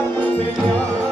Señor.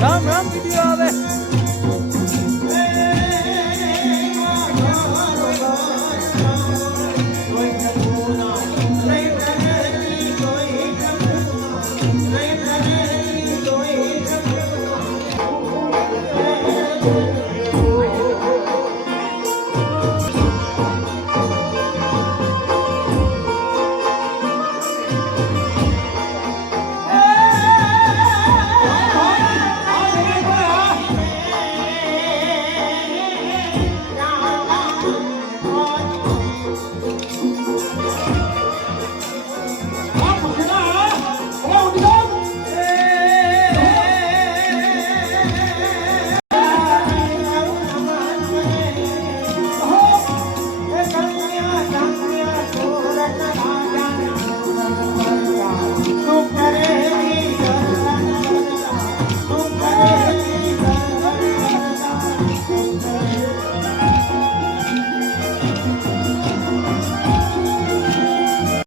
Ram Ram video આવે. thank you